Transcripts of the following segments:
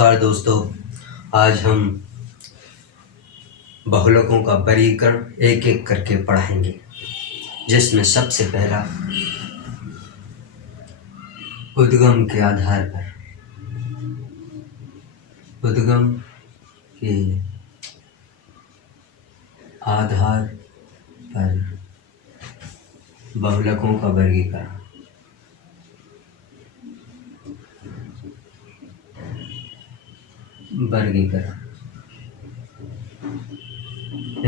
नमस्कार दोस्तों। आज हम बहुलकों का वर्गीकरण एक एक करके पढ़ाएंगे, जिसमें सबसे पहला उद्गम के आधार पर बहुलकों का वर्गीकरण।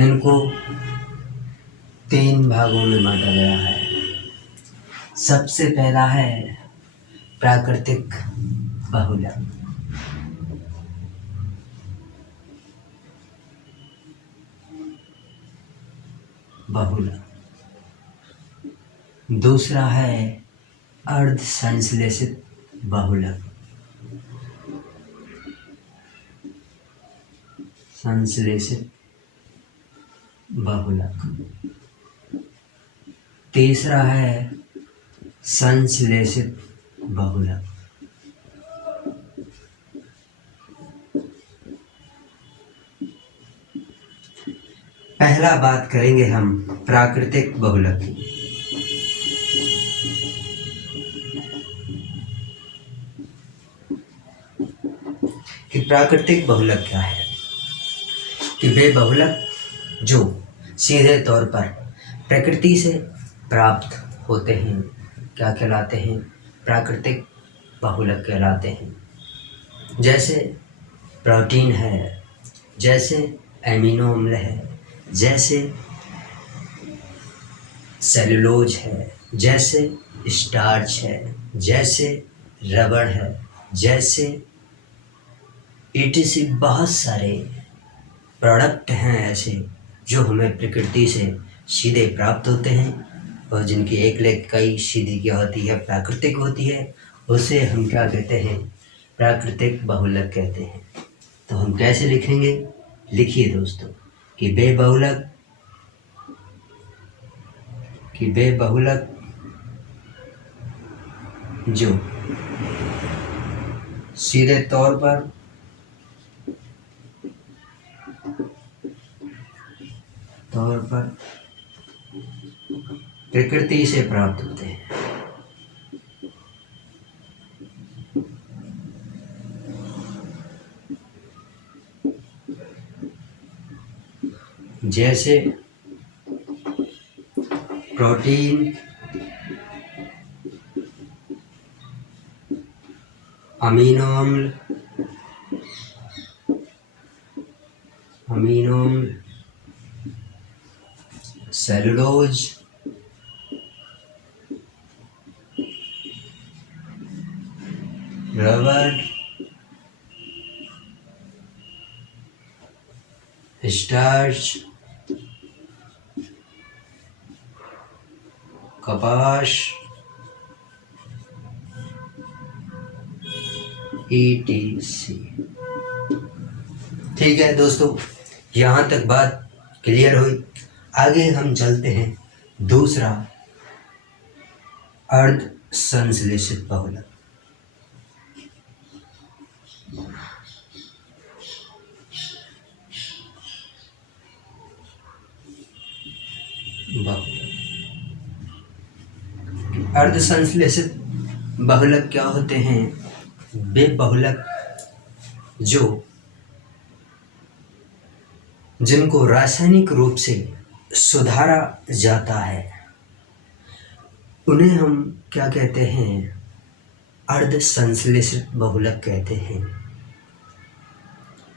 इनको 3 भागों में बांटा गया है। सबसे पहला है प्राकृतिक बहुलक। दूसरा है अर्ध संश्लेषित बहुलक। तीसरा है संश्लेषित बहुलक। पहला बात करेंगे हम प्राकृतिक बहुलक की। कि प्राकृतिक बहुलक क्या है? कि वे बहुलक जो सीधे तौर पर प्रकृति से प्राप्त होते हैं क्या कहलाते हैं? प्राकृतिक बहुलक कहलाते हैं। जैसे प्रोटीन है, जैसे एमिनो अम्ल है, जैसे सेलुलोज है, जैसे स्टार्च है, जैसे रबड़ है, जैसे ETC बहुत सारे प्रोडक्ट हैं ऐसे जो हमें प्रकृति से सीधे प्राप्त होते हैं और जिनकी एक लेख कई सीधी क्या होती है? प्राकृतिक होती है। उसे हम क्या कहते हैं? प्राकृतिक बहुलक कहते हैं। तो हम कैसे लिखेंगे? लिखिए दोस्तों कि वे बहुलक जो सीधे तौर पर प्रकृति से प्राप्त होते हैं। जैसे प्रोटीन, अमीनो अम्ल, सेलुलोज, रबड़, स्टार्च, कपास, ETC। ठीक है दोस्तों, यहाँ तक बात क्लियर हुई। आगे हम चलते हैं दूसरा अर्ध संश्लेषित बहुलक। अर्ध संश्लेषित बहुलक क्या होते हैं? वे बहुलक जो जिनको रासायनिक रूप से सुधारा जाता है उन्हें हम क्या कहते हैं? अर्ध संश्लेषित बहुलक कहते हैं।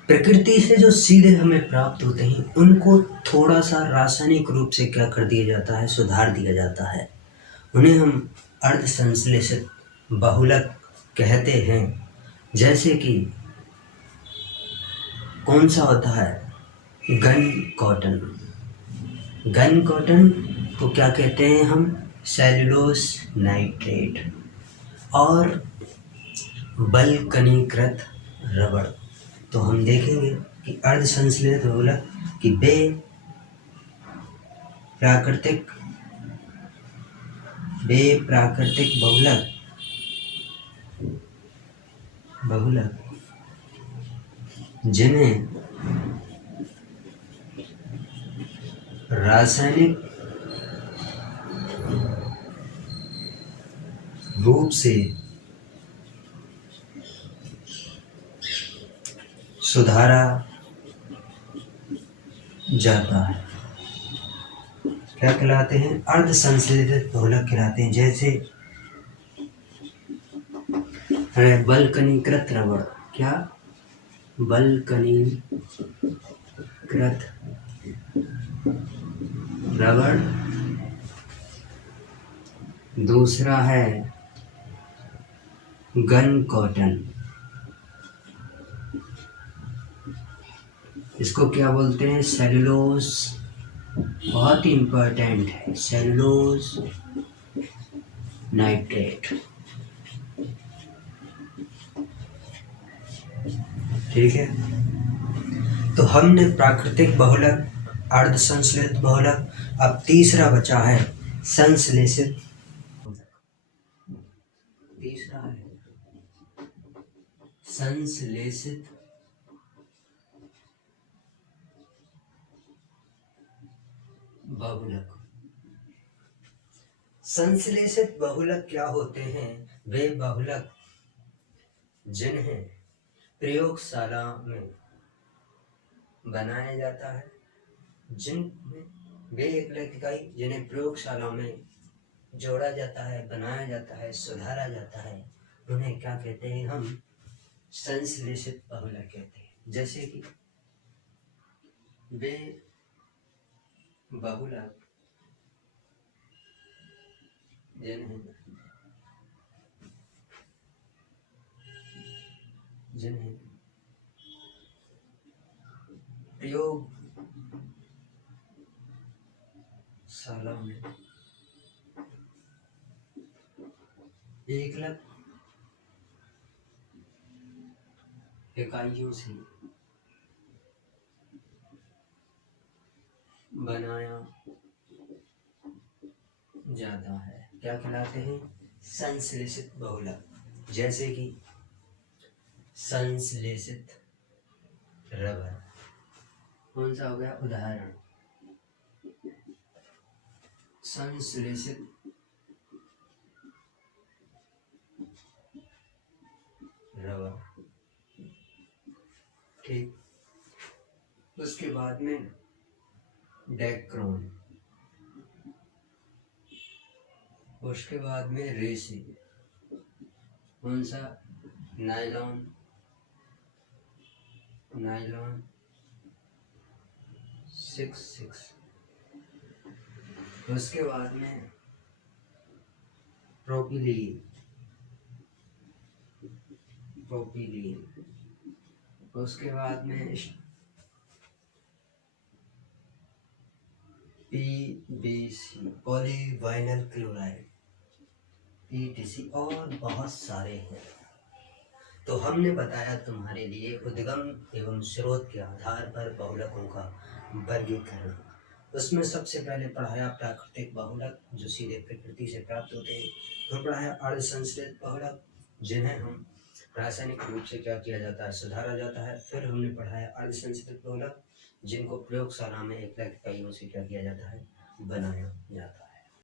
प्रकृति से जो सीधे हमें प्राप्त होते हैं उनको थोड़ा सा रासायनिक रूप से क्या कर दिया जाता है? सुधार दिया जाता है। उन्हें हम अर्ध संश्लेषित बहुलक कहते हैं। जैसे कि कौन सा होता है? गन कॉटन को क्या कहते हैं हम? Cellulose nitrate. और वल्कनीकृत रबड़। तो हम देखेंगे कि अर्ध संश्लेषित बहुलक कि वे प्राकृतिक बहुलक जिन्हें रासायनिक रूप से सुधारा जाता है, क्या कहलाते हैं? अर्ध संश्लेषित बहुलक कहलाते हैं। जैसे है बल्कनीकृत रबड़। क्या? बल्कनीकृत रबड़। दूसरा है गन कॉटन। इसको क्या बोलते हैं? सेलुलोज। बहुत ही इंपॉर्टेंट है, सेलुलोज नाइट्रेट। ठीक है, तो हमने प्राकृतिक बहुलक, अर्ध संश्लेषित बहुलक, अब तीसरा बचा है संश्लेषित। तीसरा है संश्लेषित बहुलक। संश्लेषित बहुलक क्या होते हैं? वे बहुलक जिन्हें प्रयोगशाला में बनाया जाता है, वे एकल इकाई जिन्हें प्रयोगशाला में जोड़ा जाता है, बनाया जाता है, सुधारा जाता है, उन्हें क्या कहते हैं? हम संश्लेषित बहुलक कहते हैं। जैसे कि वे बहुलक जिन्हें प्रयोगशाला में एकल इकाइयों से बनाया जाता है, क्या कहलाते हैं? संश्लेषित बहुलक। जैसे कि संश्लेषित रबर। कौन सा हो गया उदाहरण? संश्लेषित रबर। ठीक, उसके बाद में डेक्रोन, उसके बाद में रेसिन। कौन सा? नायलॉन। नायलॉन 6 उसके बाद में प्रोपिलीन। उसके बाद में PVC पॉलीविनाइल क्लोराइड, PVC, और बहुत सारे हैं। तो हमने बताया तुम्हारे लिए उद्गम एवं स्रोत के आधार पर बहुलकों का वर्गीकरण। उसमें सबसे पहले पढ़ाया प्राकृतिक बहुलक जो सीधे प्रकृति से प्राप्त होते हैं, फिर पढ़ाया अर्ध संश्लेषित बहुलक जिन्हें हम रासायनिक रूप से क्या किया जाता है? सुधारा जाता है। फिर हमने पढ़ाया अर्ध संश्लेषित बहुलक जिनको प्रयोगशाला में एकल इकाइयों से क्या किया जाता है? बनाया जाता है।